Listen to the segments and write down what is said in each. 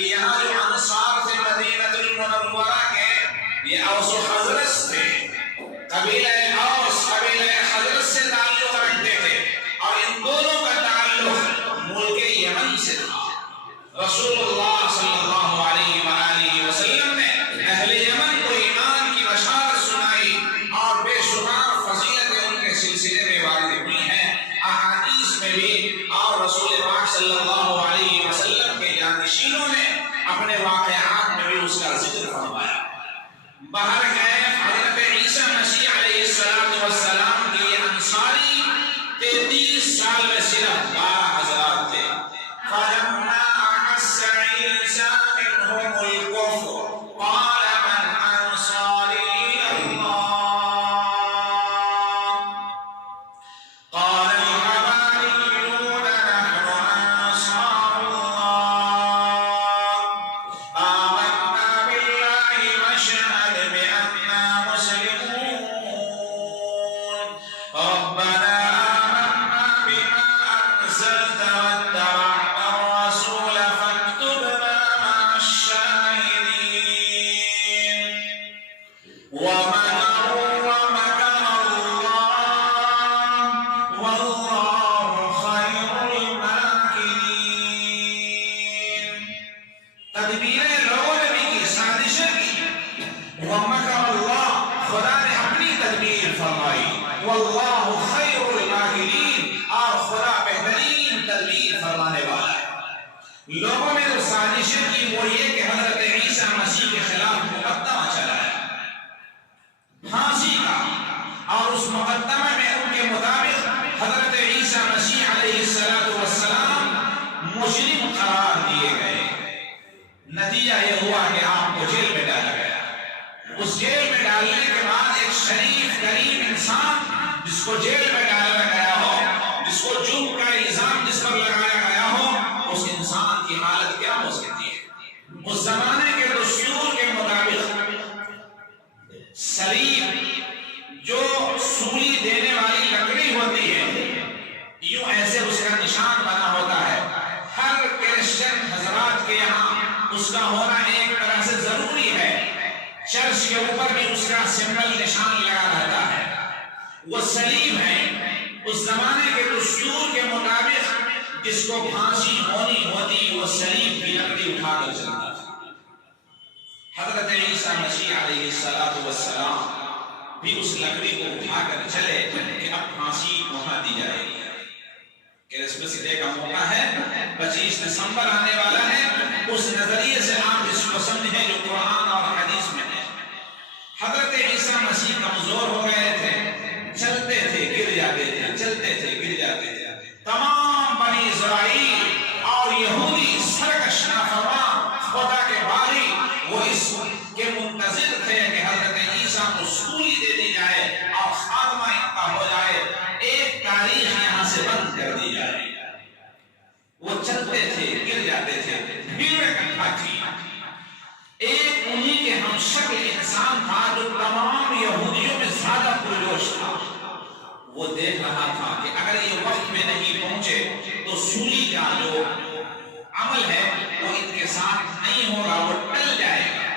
کہ یہاں جو انصار تھے مدینہ المنورہ کے، یہ اوس و خزرج تھے، قبیلہ اوس قبیلہ خزرج سے تعلق رکھتے تھے، اور ان دونوں کا تعلق ملک یمن سے تھا۔ رسول اللہ صلی اللہ علیہ وآلہ وسلم نے اہل یمن کو ایمان کی بشارت سنائی، اور بے شمار فضیلتیں ان کے سلسلے میں وارد ہوئی ہیں احادیث میں بھی، اور رسول پاک صلی اللہ علیہ وسلم کے جانشینوں نے اپنے واقعات میں بھی اس کا ذکر فرمایا۔ باہر گئے حضرت عیسیٰ مسیح علیہ السلام کی انصاری 33 سال میں صرف 12 حضرات تھے۔ فلما احس عیسیٰ منهم الکفر قال من انصاری الی اللہ قال الحواریون نحن انصار اللہ آمنا باللہ واشهد بأننا مسلمون ربنا آمنا بما أنزلت واتبعنا الرسول فاكتبنا مع الشاهدين ومكروا ومكر الله والله خير الماكرين۔ تدبیریں لوگوں نے بھی کی، سازشیں کی، ومکر اللہ، خدا نے اپنی تدبیر فرمائی، واللہ خیر الماکرین، اور خدا بہترین تدبیر فرمانے والا ہے۔ لوگوں نے جو سازشیں کی وہ یہ کہ حضرت عیسیٰ مسیح کے خلاف مقدمہ چلایا پھانسی کا، اور اس مقدمے میں ان کے مطابق حضرت عیسیٰ مسیح علیہ السلام مجرم قرار دیے گئے۔ نتیجہ یہ ہوا کہ آپ کو جیل میں ڈالا گیا۔ اس جیل میں ڈالنے کے بعد ایک شریف کریم انسان جس کو جیل میں ڈالا گیا ہو، جس کو جرم کا الزام جس پر لگایا گیا ہو، اس انسان کی حالت کیا ہو سکتی ہے؟ اس زمانے کے دستور کے مطابق سلیب جو سولی دینے والی لکڑی ہوتی ہے، یوں ایسے اس کا نشان بنا ہوتا ہے۔ ہر کرسچن حضرات کے یہاں اس کا ہونا ایک طرح سے ضروری ہے۔ چرچ کے اوپر بھی اس کا سمبل نشان لگا رہتا ہے۔ وہ سلیب ہے۔ اس زمانے کے دستور کے مطابق جس کو پھانسی ہونی ہوتی وہ سلیب کی لکڑی اٹھا کر چلتا تھا۔ حضرت عیسیٰ مسیح علیہ السلام بھی اس لکڑی کو اٹھا کر چلے کہ اب پھانسی وہاں دی جائے گی۔ کرسمس ڈے کا موقع ہے، 25 دسمبر آنے والا ہے، اس نظریے سے آپ اس کو سمجھیں جو قرآن اور حدیث میں ہے۔ حضرت عیسیٰ مسیح کمزور ہو گئے تھے، چلتے تھے گر جاتے تھے، چلتے تھے گر جاتے تھے۔ تمام بنی اسرائیل اور یہودی سرکش نافرمان خدا کے باری وہ اس کے منتظر تھے کہ حضرت عیسیٰ کو سولی دے دی جائے اور خاتمہ ان کا ہو جائے، ایک تاریخ یہاں سے بند کر دی جائے۔ وہ چلتے تھے گر جاتے تھے، بھیڑ اکٹھا تھی۔ ایک انہی کے ہم شکل انسان تھا جو تمام یہودیوں میں زیادہ پرجوش تھا۔ وہ دیکھ رہا تھا کہ اگر یہ وقت میں نہیں پہنچے تو سولی کا جو عمل ہے وہ ان کے ساتھ نہیں ہوگا، وہ ٹل جائے گا۔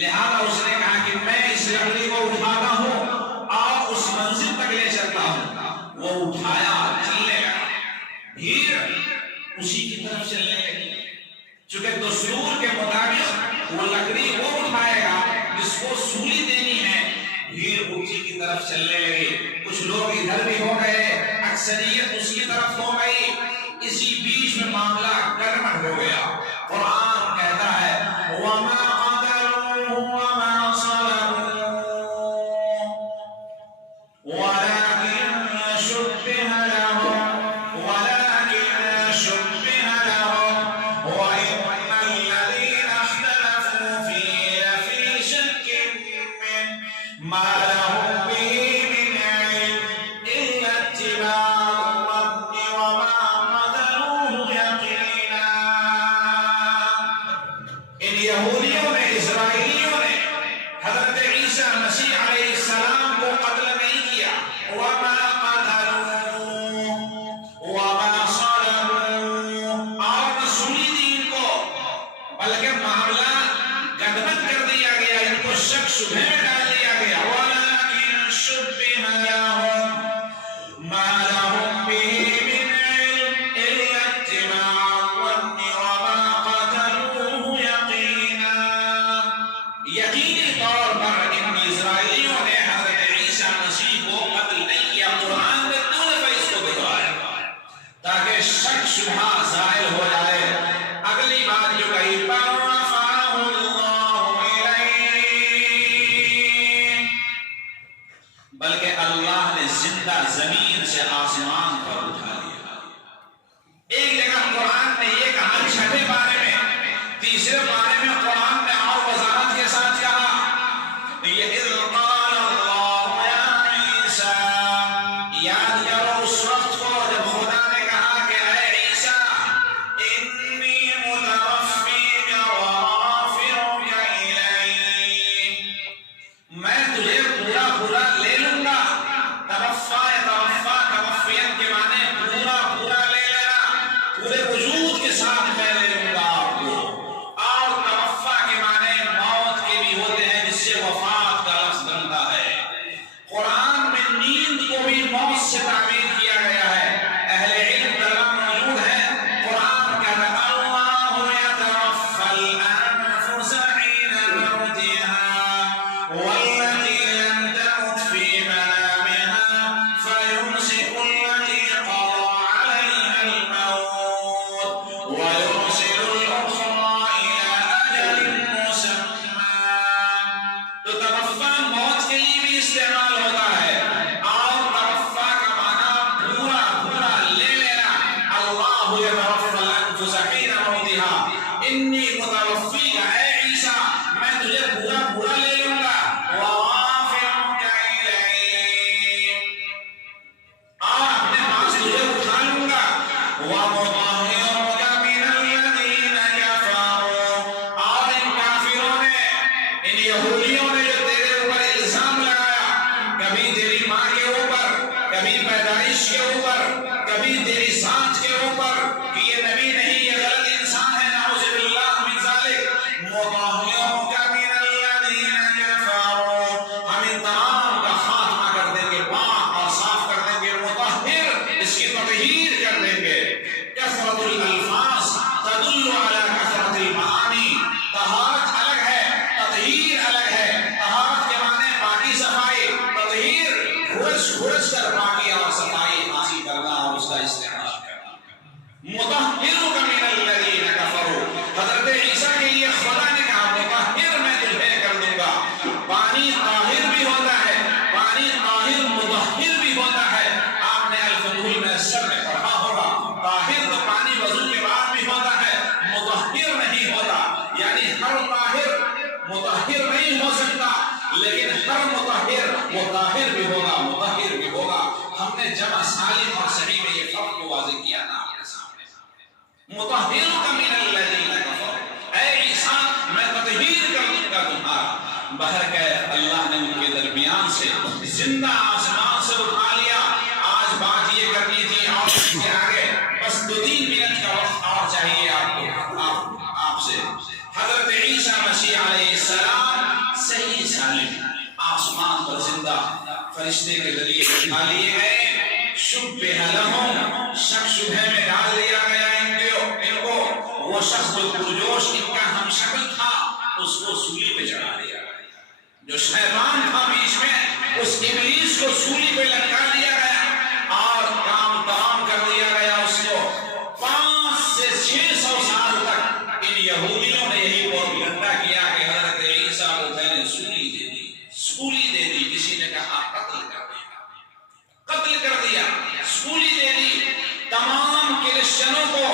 لہذا اس نے کہا کہ میں اس لکڑی کو اٹھاتا ہوں اور اس منزل تک لے چلتا ہوں۔ وہ اٹھایا، چلنے لگا، بھیڑ اسی کی طرف چلنے لگی۔ چونکہ دستور کے مطابق وہ لکڑی وہ اٹھائے گا جس کو سولی دینی ہے، بھیڑ اسی کی طرف چلنے لگی۔ کچھ لوگ ادھر بھی ہو گئے، اکثریت اس کی طرف ہو گئی۔ اسی بیچ میں معاملہ گڑبڑ ہو گیا۔ قرآن کہتا ہے وَمَا قَتَلُوهُ وَمَا صَلَبُوهُ وَلَكِنْ شُبِّهَ لَهُمْ وَإِنَّ الَّذِينَ اخْتَلَفُوا فِيهِ لَفِي شَكٍّ مِّنْهُ مَا لَهُم بِهِ مِنْ عِلْمٍ إِلَّا اتِّبَاعُ الرَّذِّ وَمَا بلکہ معاملہ گڑبڑ کر دیا گیا، ان کو شک شبہ میں ڈال دیا گیا۔ وَلَٰكِن شُبِّهَ لَهُم مَّا لَهُم بِهِ مِنْ عِلْمٍ إِلَّا اتِّبَاعَ الظَّنِّ وَمَا قَتَلُوهُ يَقِينًا۔ یقینی طور پر ان اسرائیلیوں نے حضرت عیسیٰ مسیح کو قتل نہیں کیا، قرآن میں دو دفعہ اس کو بتایا تاکہ شک شبہ زائل ہو جائے۔ اگلی بات جو کہی فَرَفَعَهُ اللَّهُ إِلَيْهِ، بلکہ اللہ نے زندہ زمین سے آسمان پر اٹھا لیا۔ ایک جگہ قرآن نے یہ کہا چھٹے بارے میں، تیسرے بارے میں قرآن نے اور وضاحت کے ساتھ کہا یہ اِذْ قَالَ اللَّهُ يَا عِيسَىٰ، یاد کرو اس وقت کو جب خدا نے کہا کہ اے عیسیٰ انی متوفیک ورافعک الی، میں تجھے پورا پورا لے لوں گا۔ توفین کے معنی پورا پورا لے لینا، پورے وجود کے ساتھ میں لے لوں گا آپ کو۔ اور توفا کے معنی موت کے بھی ہوتے ہیں جس سے وفات کا لفظ بنتا ہے۔ قرآن میں نیند کو بھی موت سے تعبیر کیا گیا ہے۔ اہل علم طلبہ موجود ہیں، قرآن کہتا ہے اللہ یتوفی الانفس حین موتها والتي لم تمت في منامها فيمسك التي قضى عليها الموت ويرسل الأخرى إلى أجل مسمى۔ تو توفا موت کے لیے بھی استعمال ہوتا ہے، اور توفا کا معنی پورا پورا لے لینا۔ اللہ یتوفی الانفس حین موتها، انی متوفیک اے عیسیٰ میں تجھے پورا پورا لے لوں گا۔ ورافعک الی، اور اپنے پاس تجھے اٹھا لوں گا۔ ومطہرک من الذین کفروا، اور ان کافروں نے، ان یہودیوں نے جو تیرے اوپر الزام لگایا، کبھی تیری ماں کے اوپر، کبھی پیدائش کے اوپر، کبھی تیری ذات کے اوپر کہ یہ نبی نہیں، یہ غلط انسان ہے، نعوذ باللہ من ذالک۔ مطہرک من الذین کفروا، ہم ان تمام کا خاتمہ کر دیں گے، پاک اور صاف کر دیں گے، مطہر اس کی تطہیر کر دیں گے۔ کثرت الالفاظ تدل علی کثرت المعانی، طہارت الگ ہے، تطہیر الگ ہے۔ طہارت کے معنی پاکی صفائی، تطہیر گھرس کر پاکی اور صفائی حاصل کرنا اور اس کا استعمال کرنا۔ مطہرک من الذین کفروا، حضرت عیسیٰ کے لیے خدا نے کہا مطہر میں تجھے کر دوں گا۔ پانی طاہر بھی ہوتا ہے، پانی طاہر مطہر بھی ہوتا ہے۔ آپ نے الفنون میں سر میں پڑھا ہوگا، طاہر تو پانی وضو کے بعد بھی ہوتا ہے، مطہر نہیں ہوتا۔ یعنی ہر طاہر مطہر نہیں ہو سکتا، لیکن ہر مطہر وہ طاہر بھی ہوگا، مطہر بھی ہوگا۔ ہم نے جمع سالم اور صحیح میں یہ فرق کو واضح کیا نا آپ کے سامنے۔ مطہرک من الذین کفروا، اے عیسیٰ میں تطہیر کر دوں گا تمہارا۔ بہرکیف اللہ نے ان کے درمیان سے زندہ آسمان سے اٹھا لیا۔ آج بات یہ کرنی تھی اور اس کے آگے بس 2-3 منٹ کا وقت اور چاہیے آپ کو، آپ سے۔ حضرت عیسیٰ مسیح علیہ السلام صحیح سالم آسمان پر زندہ فرشتے کے ذریعے اٹھا لیے گئے۔ شبہ لہم، شک شبہ میں ڈال دیا گیا ان کو۔ وہ شخص جو پرجوش ان کا ہم شکل تھا اس کو سولی پہ چڑھا دیا گیا، جو شیطان تھا بیچ میں اس ابلیس کو سولی پہ لٹکا دیا گیا اور کام تمام کر دیا گیا اس کو۔ 500 سے 600 سال تک ان یہودیوں نے یہی پروپیگنڈا کیا کہ حضرت عیسیٰ کو میں نے سولی دے دی، سولی دے دی۔ کسی نے کہا قتل کر دیا، قتل کر دیا، سولی دے دی۔ تمام کرسچنوں کو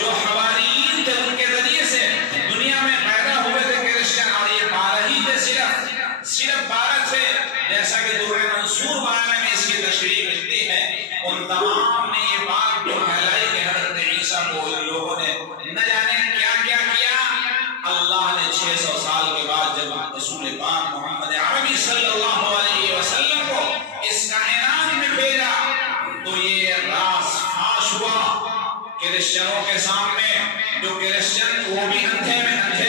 جو حواریین تھے ان کے ذریعے سے دنیا میں پیدا ہوئے تھے کرسچن، اور یہ 12 ہی تھے، صرف 12 تھے، جیسا کہ دور منصور 12 میں اس کی تشریح ملتی ہے۔ ان تمام نے یہ بات جو پھیلائی کہ حضرت عیسیٰ کو ان لوگوں نے نہ جانے کیا کیا کیا۔ اللہ نے 600 سال کے بعد جب رسول پاک محمد عربی صلی اللہ علیہ وسلم کو اس کائنات میں بھیجا تو یہ راز فاش ہوا کرسچنوں کے سامنے، جو کرسچن وہ بھی اندھے میں اندھے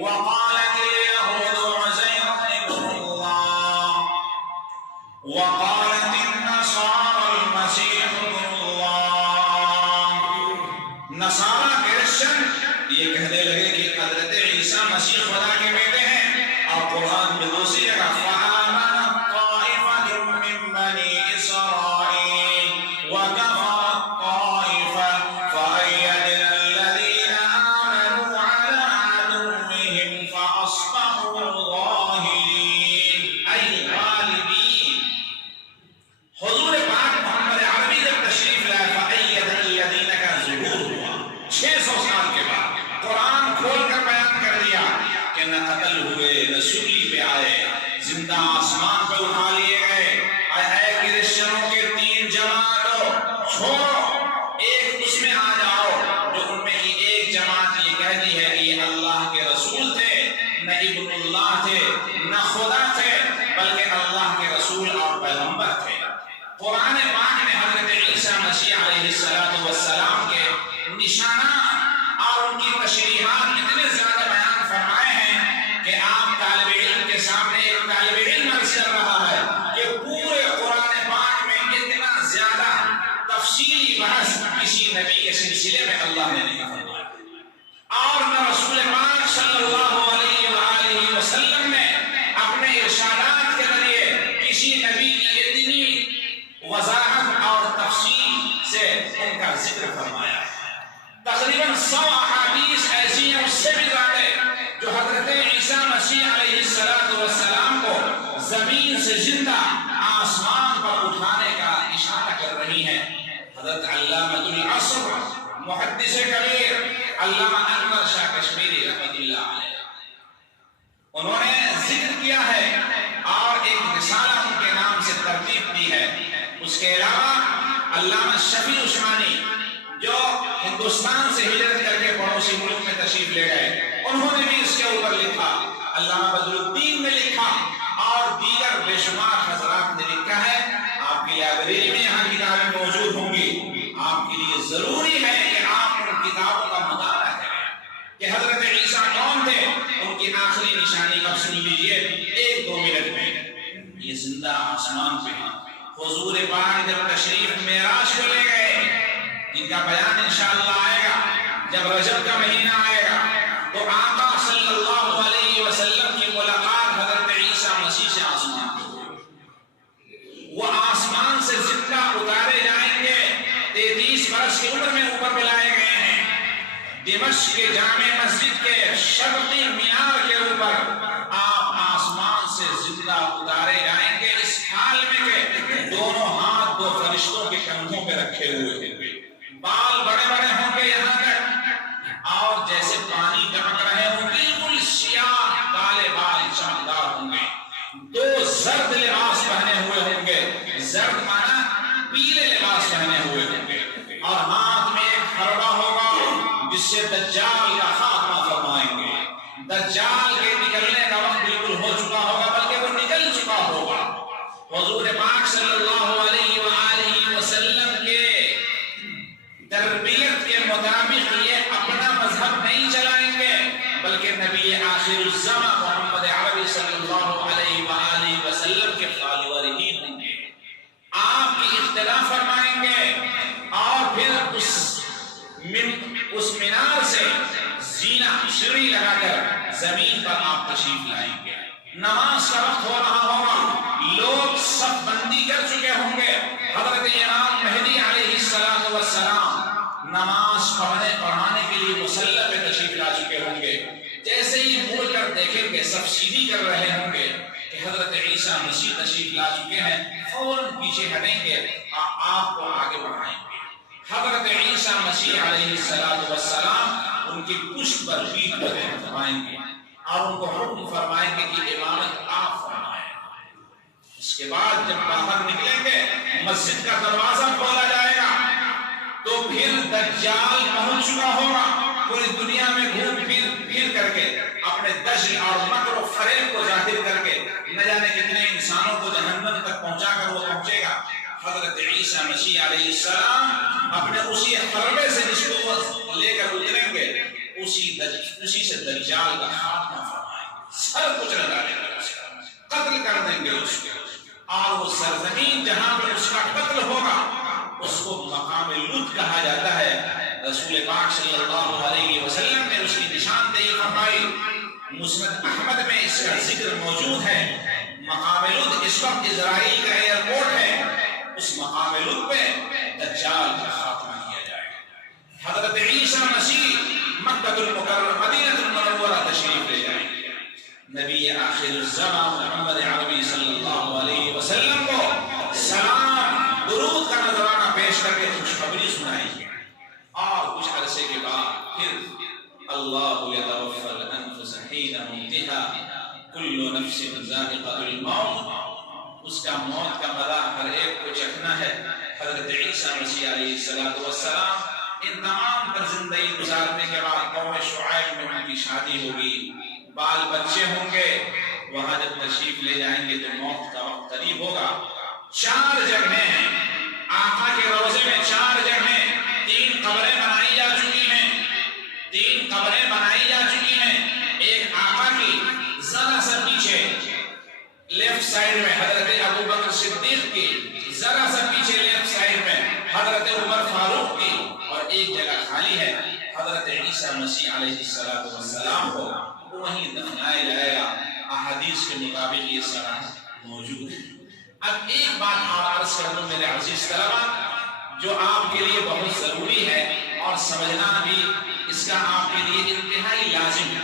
وقالت اليهود عزير ابن الله وقالت النصارى المسيح ابن الله. نصارى کرسچن یہ کہنے لگے کہ حضرت عیسیٰ مسیح خدا کے بیٹے ہیں. اور قرآن میں دوسری جگہ فآمنت طائفة من بني إسرائيل وكفرت طائفة فأيدنا الذين آمنوا على عدوهم فأصبحوا ظاهرين أي غالبين. حضور پاک محمد عربی جب تشریف لائے فأيدنا الذين کا ظہور ہوا 600 سال کے بعد. قرآن کھول کر بیان کر دیا کہ نہ قتل ہوئے نہ سولی پہ آئے، زندہ آسمان پہ اٹھا لیے گئے. اے کرسچنوں کے 3 جماعتوں چھوڑو، ایک اس میں آ جاؤ جو ان میں کی ایک جماعت یہ کہتی ہے کہ یہ اللہ کے رسول تھے، نہ ابن اللہ تھے نہ خدا تھے بلکہ اللہ کے رسول اور پیغمبر تھے. قرآن پاک نے حضرت عیسیٰ مسیح علیہ السلام کے نشانات اور ان کی تشریحات اتنے زیادہ بیان فرمائے ہیں کہ آپ طالب علم کے سامنے ایک طالب علم عرض کر رہا ہے کہ پورے قرآن پاک میں اتنا زیادہ تفصیلی بحث کسی نبی کے سلسلے میں اللہ نے نہیں فرمایا، اور نہ رسول پاک صلی اللہ علیہ وآلہ وسلم نے اپنے ارشادات کے ذریعے کسی نبی کی اتنی وضاحت اور تفصیل سے ان کا ذکر فرمایا ہے. تقریباً 100 احادیث ایسی ہیں اس سے بھی زیادہ جو حضرت عیسیٰ مسیح علیہ السلام کو زمین سے زندہ آسمان پر اٹھانے کا اشارہ کر رہی ہیں. حضرت علامہ العصر محدث کبیر علامہ انور شاہ کشمیری رحمۃ اللہ علیہ انہوں نے ذکر کیا ہے اور ایک رسالہ ان کے نام سے ترتیب دی ہے. اس کے علاوہ علامہ شفیع عثمانی جو ہندوستان سے ہجرت کر کے پڑوسی ملک میں تشریف لے گئے، انہوں نے بھی اس کے اوپر لکھا. علامہ بدر الدین نے لکھا اور دیگر بے شمار حضرات نے لکھا ہے. آپ کی لائبریری میں یہاں کتابیں موجود ہوں گی. آپ کے لیے ضروری ہے کہ آپ ان کتابوں کا مطالعہ کریں کہ حضرت عیسیٰ کون تھے. ان کی آخری نشانی اب سن لیجئے 1-2 منٹ میں. یہ زندہ آسمان پہ ہیں. حضور پاک جب تشریف معراج کو لے گئے، جن کا بیان انشاءاللہ آئے گا جب رجب کا مہینہ آئے گا، تو آقا صلی اللہ علیہ وسلم کی ملاقات حضرت عیسیٰ مسیح سے آسمان پہ ہوئی. وہ آسمان سے زندہ اتارے جائیں گے. 33 برس کی عمر میں اوپر ملائے گئے ہیں. دمشق کے جامع مسجد کے شرقی مینار کے اوپر آپ آسمان سے زندہ اتارے جائیں گے اس حال میں کہ دونوں ہاتھ 2 فرشتوں کے کندھوں پہ رکھے ہوئے ہیں. بال بڑے بڑے ہوں گے یہاں تک، اور جیسے پانی ٹپک رہے ہوں بالکل سیاہ کالے بال چمکدار ہوں گے. 2 زرد لباس پہنے ہوئے ہوں گے، زرد مانا پیلے لباس پہنے ہوئے ہوں گے، اور ہاتھ میں ایک حربہ ہوگا جس سے دجال کا خاتمہ فرمائیں گے. دجال کے نکلنے کا وقت بالکل ہو چکا ہوگا بلکہ وہ نکل چکا ہوگا. حضور پاک صلی اللہ علیہ وآلہ وسلم کے تربیت کے مطابق یہ اپنا مذہب نہیں چلائیں گے بلکہ نبی آخر الزمان محمد عربی صلی اللہ علیہ وآلہ وسلم کے فالورین ہوں گے. آپ کی اختلاف فرمائیں گے اور پھر اس مینار سے زینہ سیڑھی لگا کر زمین پر آپ تشریف لائیں گے. نماز کا وقت ہو رہا ہوگا، لوگ سب بندی کر چکے ہوں گے. حضرت امام مہدی علیہ السلام نماز پڑھانے کے لیے مصلی پہ تشریف لا چکے ہوں گے. جیسے ہی مڑ کر دیکھیں گے سب سیدھی کر رہے ہوں گے کہ حضرت عیسیٰ مسیح تشریف لا چکے ہیں، فوراً پیچھے ہٹیں گے اور آپ کو آگے بڑھائیں گے. حضرت عیسیٰ مسیح علیہ السلام ان کی پشت پر پیٹھ پر فرمائیں گے اور ان کو حکم فرمائیں گے کہ امامت آپ فرمائیں. اس کے بعد جب باہر نکلیں گے مسجد کا دروازہ کھولا جائے گا تو پھر دجال پہنچ چکا ہوگا. پوری دنیا میں گھوم پھر کر کے اپنے دجل اور مکر و فریب کو ظاہر کر کے نہ جانے کتنے انسانوں کو جہنم تک پہنچا کر وہ پہنچے گا. حضرت عیسیٰ مسیح علیہ السلام اپنے اسی حربے سے جس کو لے کر اتریں گے اسی سے دجال کا خاتمہ فرمائیں گے، سر کچل ڈالیں گے، اس کا قتل کر دیں گے اس کو، اور وہ سرزمین جہاں پہ اس کا قتل ہوگا اس کو مقام لط کہا جاتا ہے۔ رسول پاک صلی اللہ علیہ وسلم نے اس کی نشاندہی فرمائی، مسند احمد میں اس کا ذکر موجود ہے۔ مقام لط اس وقت اسرائیل کا ایئرپورٹ ہے، اس مقام لط پہ دجال کا خاتمہ کیا جائے گا۔ حضرت عیسیٰ مسیح مکہ المکرمہ مدینہ المنورہ تشریف لے جائیں گے، نبی آخر الزمان محمد عربی صلی اللہ علیہ وسلم کو سلام درود کا نذرانہ پیش کر کے خوشخبری سنائیں گے، اور کچھ عرصے کے بعد پھر اللہ یتوفی الانفس حین موتها کل نفس ذائقۃ الموت، اس کا موت کا مزہ ہر ایک کو چکھنا ہے۔ حضرت عیسیٰ مسیح علیہ السلام ان تمام پر زندگی گزارنے کے بعد قوم شعیب میں ان کی شادی ہوگی، بال بچے ہوں گے، وہاں جب تشریف لے جائیں گے تو موت کا وقت قریب ہوگا۔ 4 جگہیں ہیں آقا کے روضے میں، 4 جگہیں، 3 قبریں بنائی جا چکی ہیں، 3 قبریں بنائی جا چکی ہیں۔ ایک آقا کی ذرا سا پیچھے لیفٹ سائیڈ میں حضرت ابو بکر صدیق کی، ذرا سا پیچھے لیفٹ سائیڈ میں حضرت عمر فاروق کی، اور ایک جگہ خالی ہے حضرت عیسیٰ مسیح علیہ السلام کو وہیں دفنایا جائے گا۔ احادیث کے مطابق یہ سارا موجود ہے۔ اب ایک بات اور عرض کر دوں میرے عزیز طلبہ، جو آپ کے لیے بہت ضروری ہے اور سمجھنا بھی اس کا آپ کے لیے انتہائی لازم ہے۔